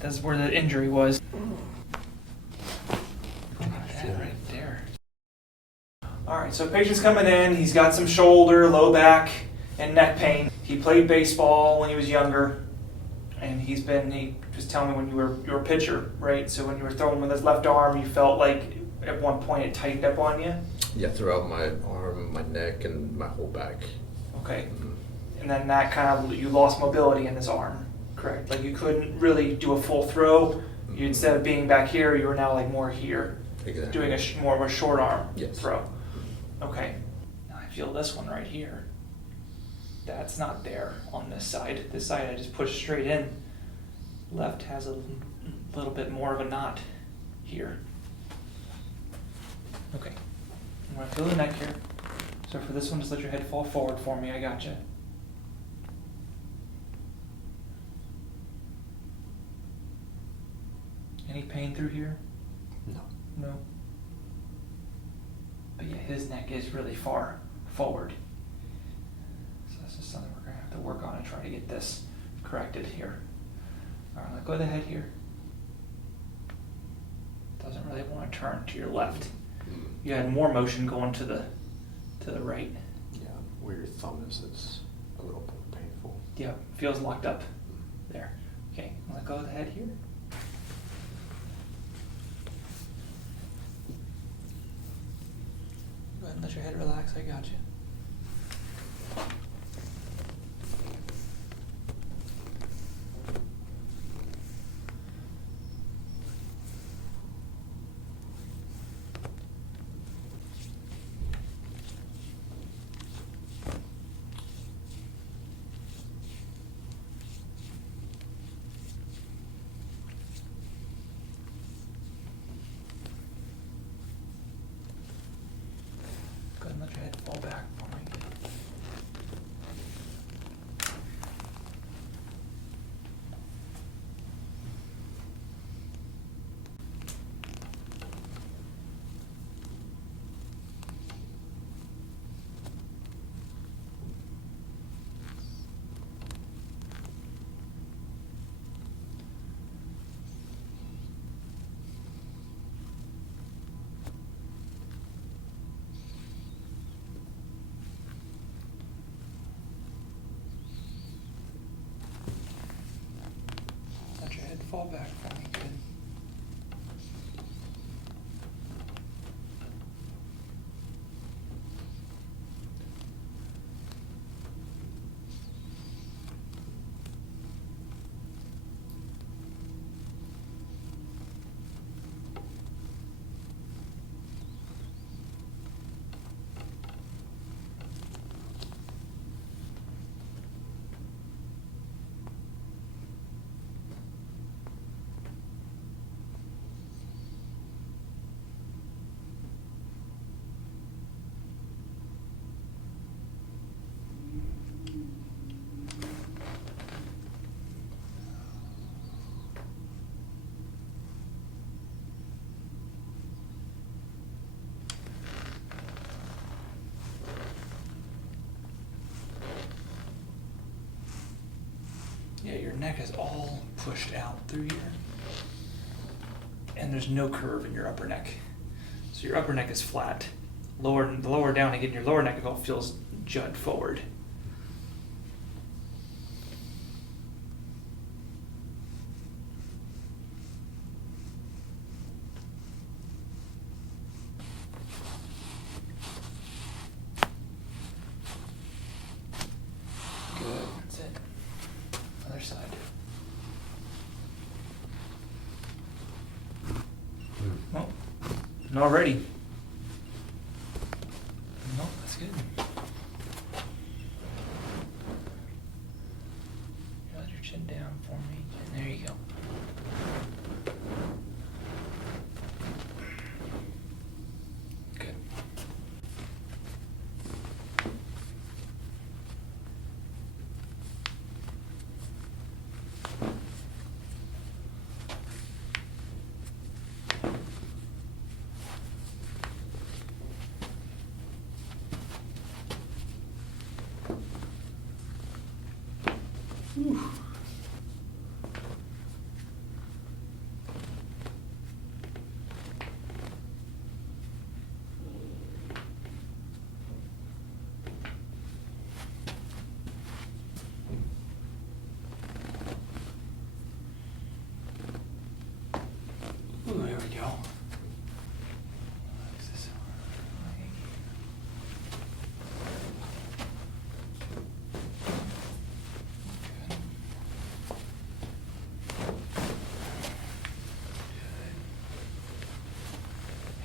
That's where the injury was. Right there. All right, so patient's coming in. He's got some shoulder, low back, and neck pain. He played baseball when he was younger, and he was telling me when you were a pitcher, right? So when you were throwing with his left arm, you felt like at one point it tightened up on you? Yeah, throughout my arm, my neck, and my whole back. Okay. And then that kind of, you lost mobility in his arm, correct? Like you couldn't really do a full throw. You, instead of being back here, you were now like more here. Exactly. Doing more of a short arm throw. Okay. Now I feel this one right here. That's not there on this side. This side I just push straight in. Left has a little bit more of a knot here. Okay. I'm going to feel the neck here. So for this one, just let your head fall forward for me. I got you. Any pain through here? No. No. But yeah, his neck is really far forward. So this is something we're going to have to work on and try to get this corrected here. All right, let go of the head here. Doesn't really want to turn to your left. You had more motion going to the right. Yeah, where your thumb is, it's a little painful. Yeah, feels locked up there. Okay, let go of the head here. Go ahead and let your head relax. I got you. Go ahead and let your head fall back for me. Let your head fall back for me. Good. Yeah, your neck is all pushed out through here. And there's no curve in your upper neck. So your upper neck is flat. The lower down, again, your lower neck all feels jut forward. Good, that's it. Other side. Oh, not ready. No, that's good. Let your chin down for me. And there you go. Good.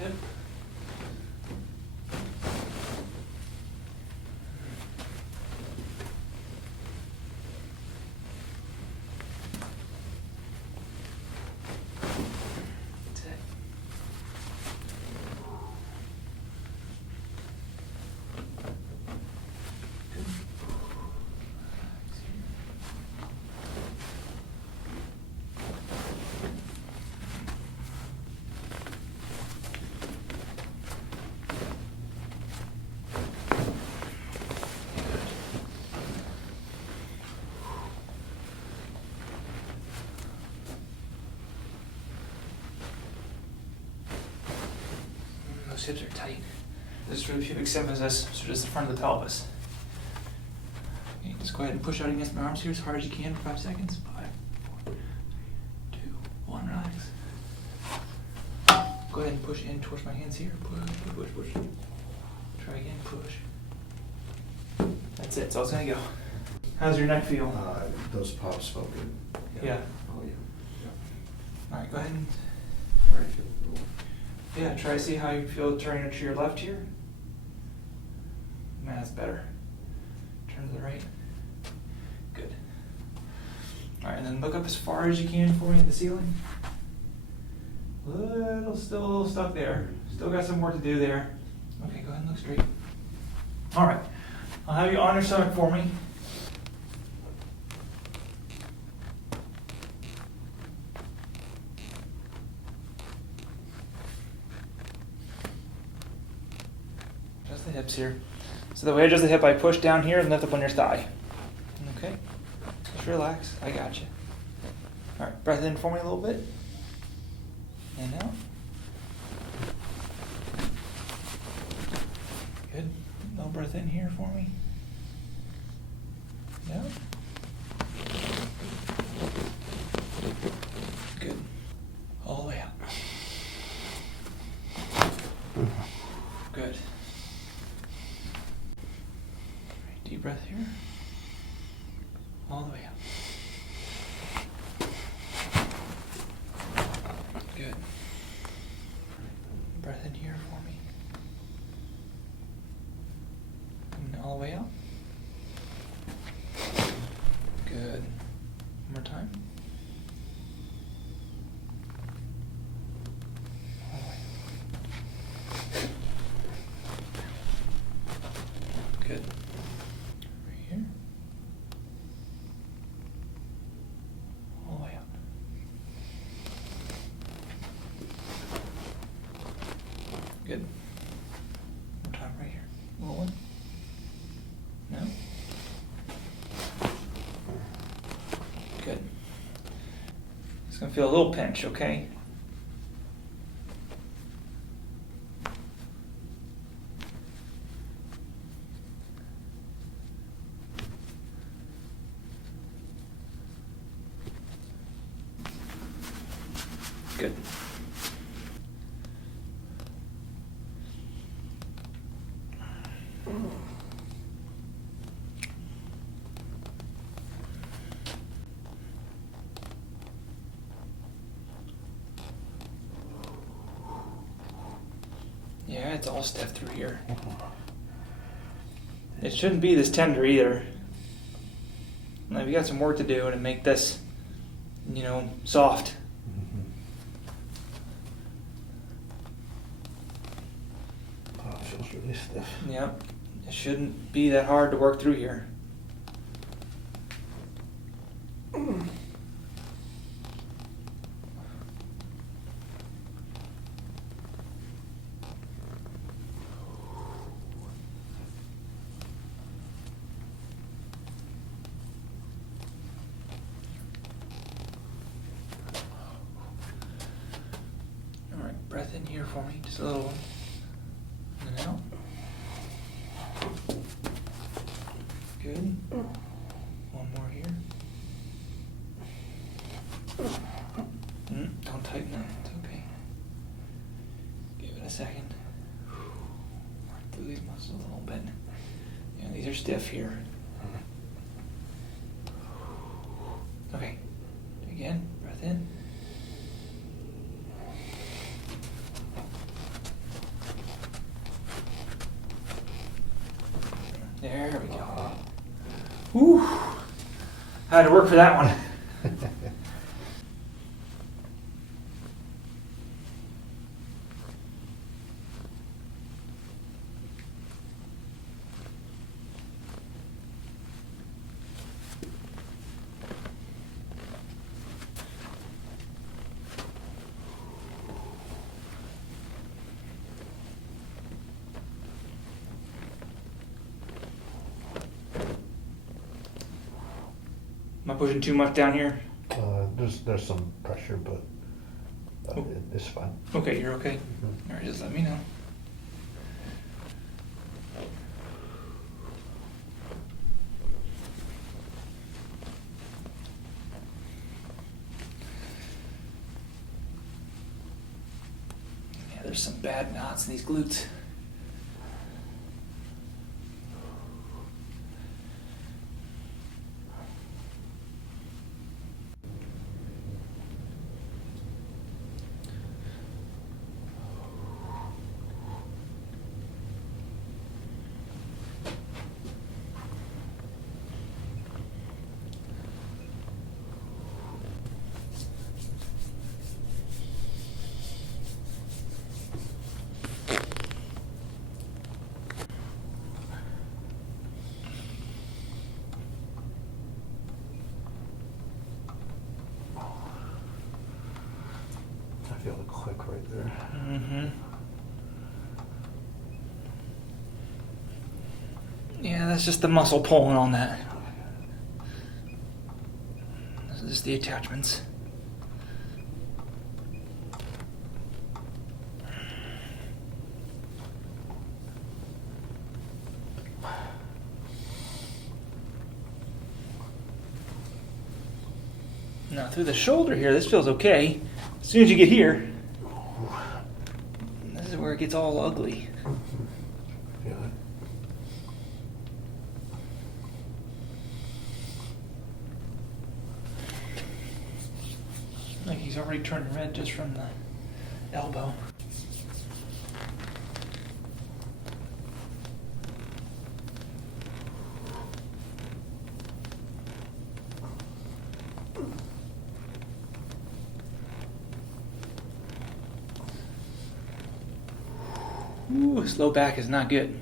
Good. That's it. Good. Those hips are tight. This is for the pubic symphysis, so just the front of the pelvis. Okay, just go ahead and push out against my arms here as hard as you can for 5 seconds. 5, 4, 3, 2, 1, relax. Go ahead and push in towards my hands here. Push, push, push. Try again, push. That's it, so it's gonna go. How's your neck feel? Those pops felt good. Yeah. Oh, yeah. Alright, go ahead and, Right, feel cool. yeah, try to see how you feel turning it to your left here. Man, that's better. Turn to the right. Good. Alright, and then look up as far as you can for me at the ceiling. Still a little stuck there. Still got some work to do there. Okay, go ahead and look straight. Alright, I'll have you on your stomach for me. Adjust the hips here. So the way I adjust the hip, I push down here and lift up on your thigh. Okay? Just relax. I got you. Alright, breath in for me a little bit. And out. Good. No breath in here for me. No. Good. All the way out. Good. Right, deep breath here. All the way out. Good. Breath in here for me. And all the way out. Good. One more time. All the way. Good. Right here. All the way out. Good. One more time right here. Little one. No. Good. It's gonna feel a little pinch, okay? Good. Yeah, it's all stiff through here. It shouldn't be this tender either. Now, we got some work to do to make this, soft. Oh, it feels really stiff. Yep. It shouldn't be that hard to work through here. Alright, breath in here for me, just a little one. And then out. Good. One more here. Don't tighten that, it's okay. Give it a second. Work through these muscles a little bit. Yeah, these are stiff here. Okay. Again, breath in. I had to work for that one. Am I pushing too much down here? There's some pressure, but it's fine. Okay, you're okay? All right, just let me know. Yeah, there's some bad knots in these glutes. I feel the click right there. Mm-hmm. Yeah, that's just the muscle pulling on that. This is the attachments. Now through the shoulder here, this feels okay. As soon as you get here, this is where it gets all ugly. Feel it. Like he's already turning red just from the elbow. Ooh, slow back is not good.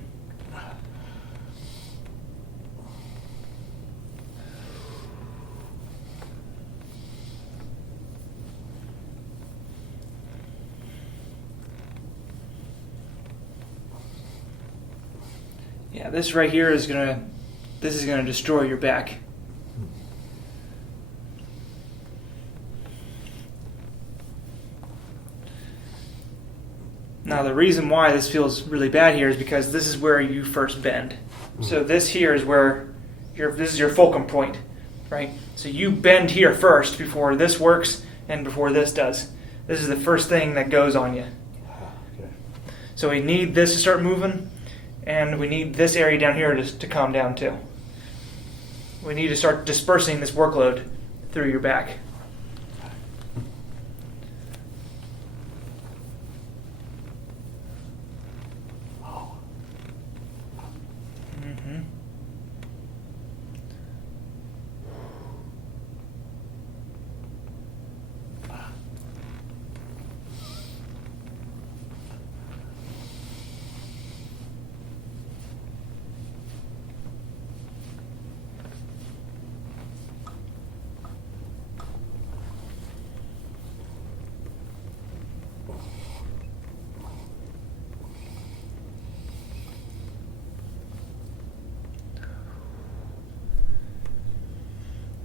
Yeah, this right here is gonna destroy your back. Now the reason why this feels really bad here is because this is where you first bend. So this here is where this is your fulcrum point, right? So you bend here first before this works and before this does. This is the first thing that goes on you. Okay. So we need this to start moving, and we need this area down here to calm down too. We need to start dispersing this workload through your back. Mm-hmm.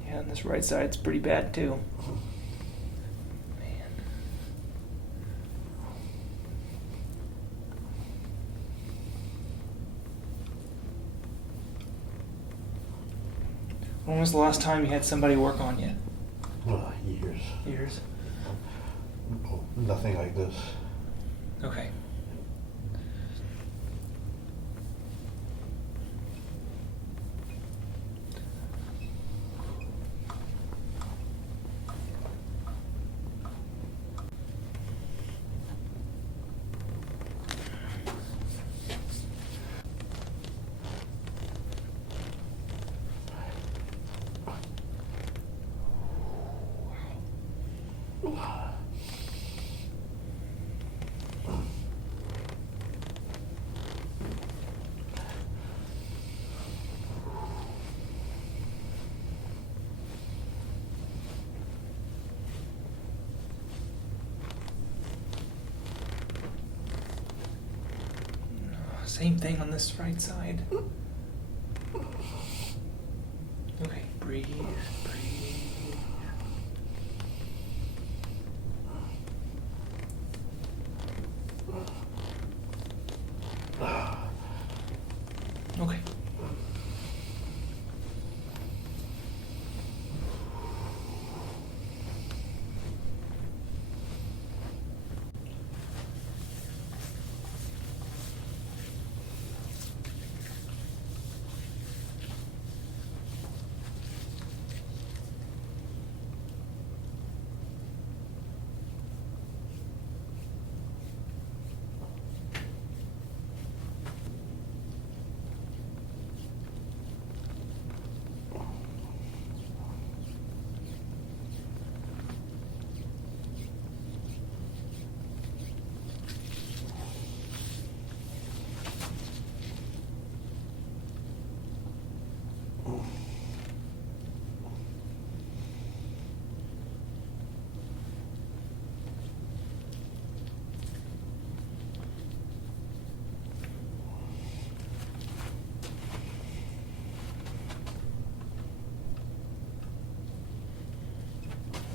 Yeah, and this right side's pretty bad too. Man. When was the last time you had somebody work on you? Years. Years? Nothing like this. Okay. Same thing on this right side. Okay, breathe, breathe. Okay.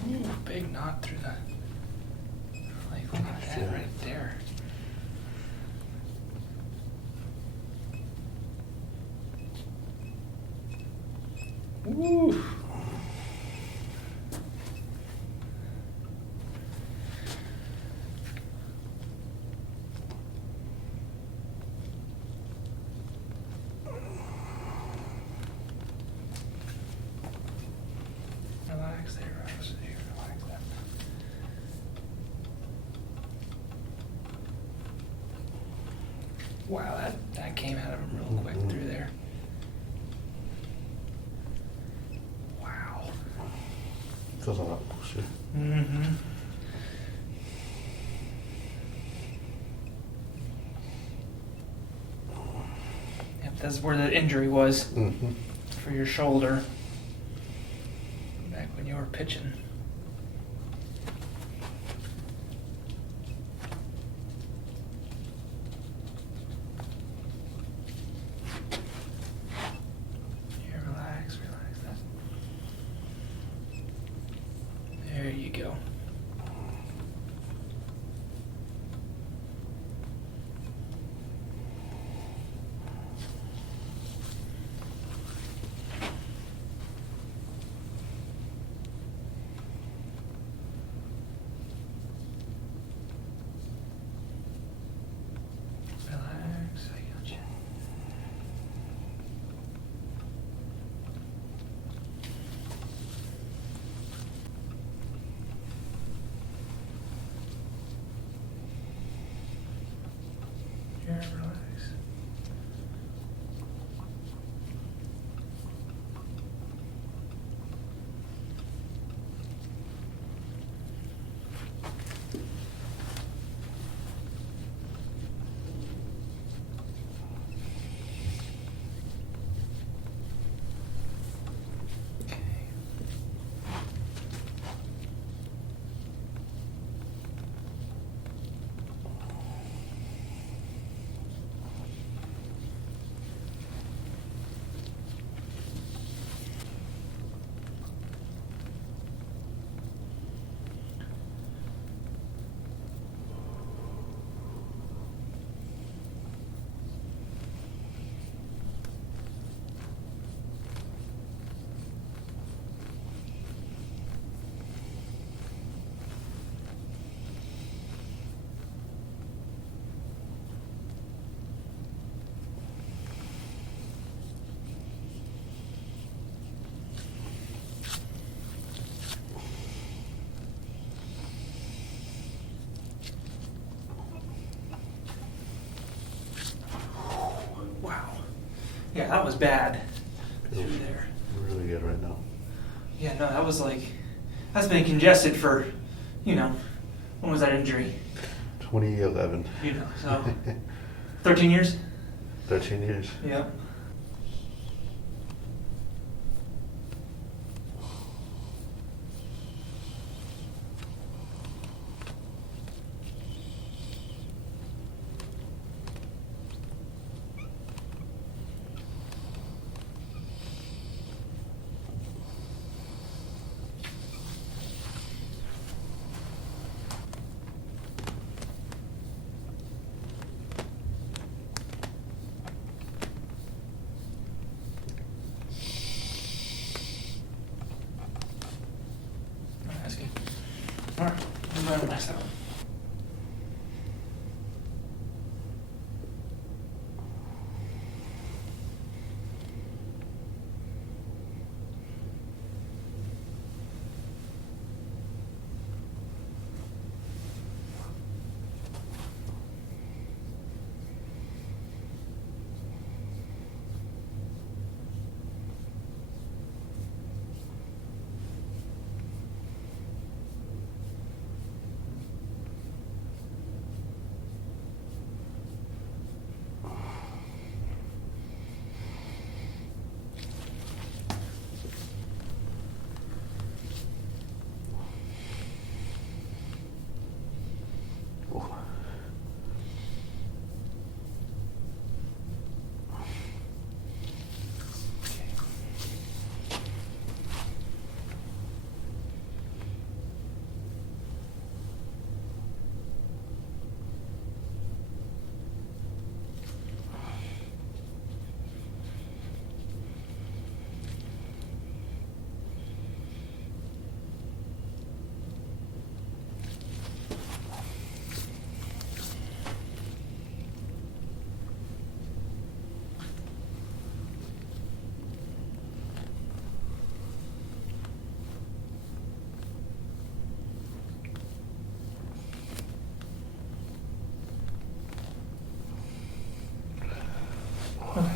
Ooh, big knot through the, like, look at that right there. Woo. Relax there, Rose. There, relax that. Wow, that came out of him real quick through there. Wow. Feels a lot closer. Mm-hmm. Yep, that's where the injury was for your shoulder. Back when you were pitching. Here, relax that. There you go. Relax, I got you. Here, relax. Yeah, that was bad through there. Really good right now. Yeah, no, that was like, that's been congested for you know, when was that injury? 2011. You know, so 13 years? 13 years. Yeah. That's good. All right, I'm going to last that one. Okay.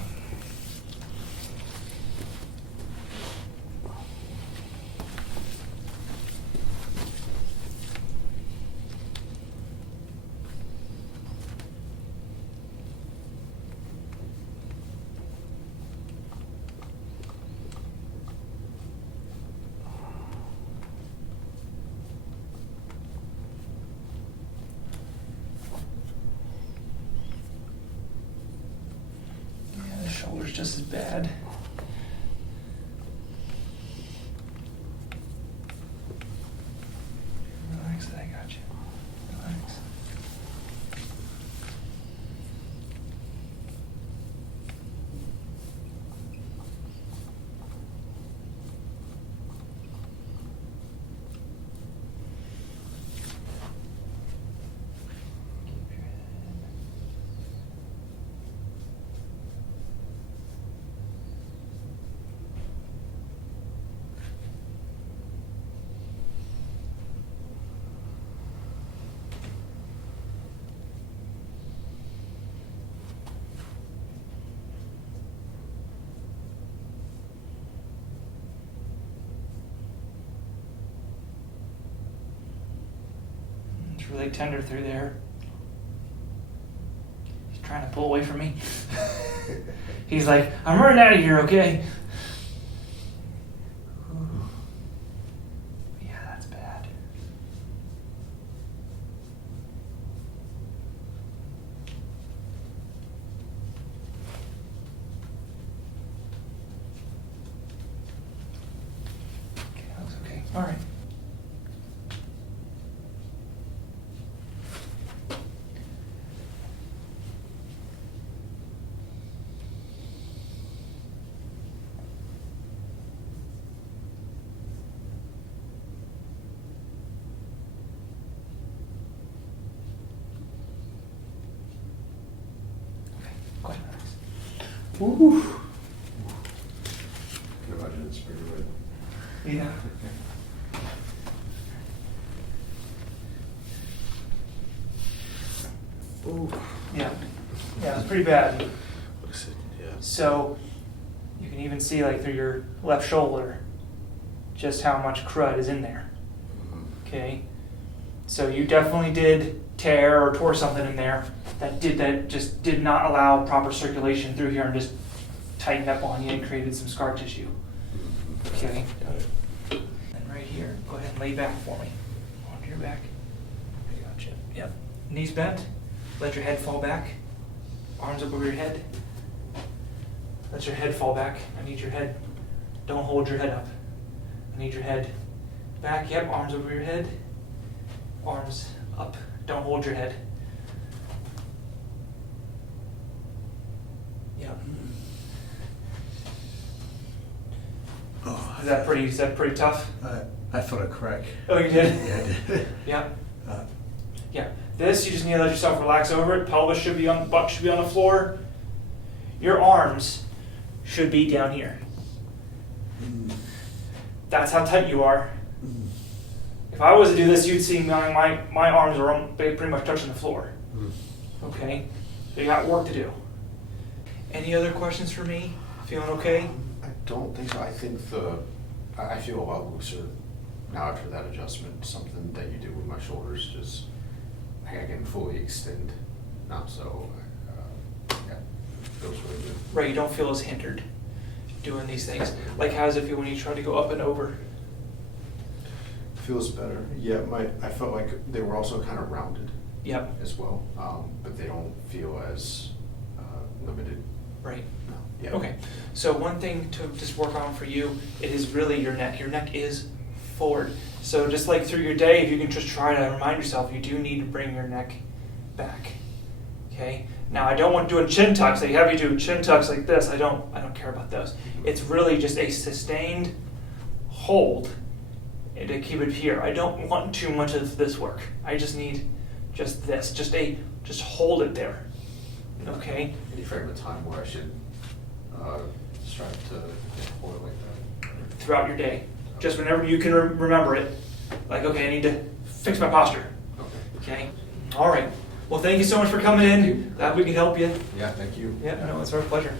Yeah, the shoulder's just as bad. Relax, I got you. Relax. Keep your head. It's really tender through there. He's trying to pull away from me. He's like, I'm running out of here, okay? Ooh. Yeah, that's bad. Okay, that was okay. All right. Go ahead. Ooh. I can imagine it's pretty red. Yeah. Ooh. Yeah. Yeah, it's pretty bad. Looks it, yeah. So you can even see like through your left shoulder just how much crud is in there. Mhm. Okay. So you definitely did tear or tore something in there that just did not allow proper circulation through here and just tightened up on you and created some scar tissue. Okay. And right here, go ahead and lay back for me. Onto your back. I gotcha. Yep. Knees bent. Let your head fall back. Arms up over your head. Let your head fall back. I need your head. Don't hold your head up. I need your head back. Yep. Arms over your head. Arms up. Don't hold your head. Yep. Oh, Is that pretty tough? I felt a crack. Oh, you did? Yeah, I did. Yeah. Uh, Yeah. This, you just need to let yourself relax over it. Pelvis should be on, butt should be on the floor. Your arms should be down here. That's how tight you are. If I was to do this, you'd see my arms are pretty much touching the floor. Okay? So you got work to do. Any other questions for me? Feeling okay? I don't think so. I think I feel a lot looser now after that adjustment. Something that you do with my shoulders, just I can fully extend now. So yeah, feels really good. Right, you don't feel as hindered doing these things. Like how does it feel when you try to go up and over? Feels better. Yeah, I felt like they were also kind of rounded. Yep. As well, but they don't feel as limited. Right. No. Yeah. Okay, so one thing to just work on for you, it is really your neck. Your neck is forward. So just like through your day, if you can just try to remind yourself, you do need to bring your neck back. Okay? Now I don't want to do a chin tucks. They have you do chin tucks like this. I don't care about those. It's really just a sustained hold to keep it here. I don't want too much of this work. I just need just this. Just hold it there. Okay? Any frame of time where I should strive to hold it like that? Throughout your day. Just whenever you can remember it. Like, okay, I need to fix my posture. Okay? All right. Well, thank you so much for coming in. Glad we could help you. Yeah, thank you. Yeah, no, it's our pleasure.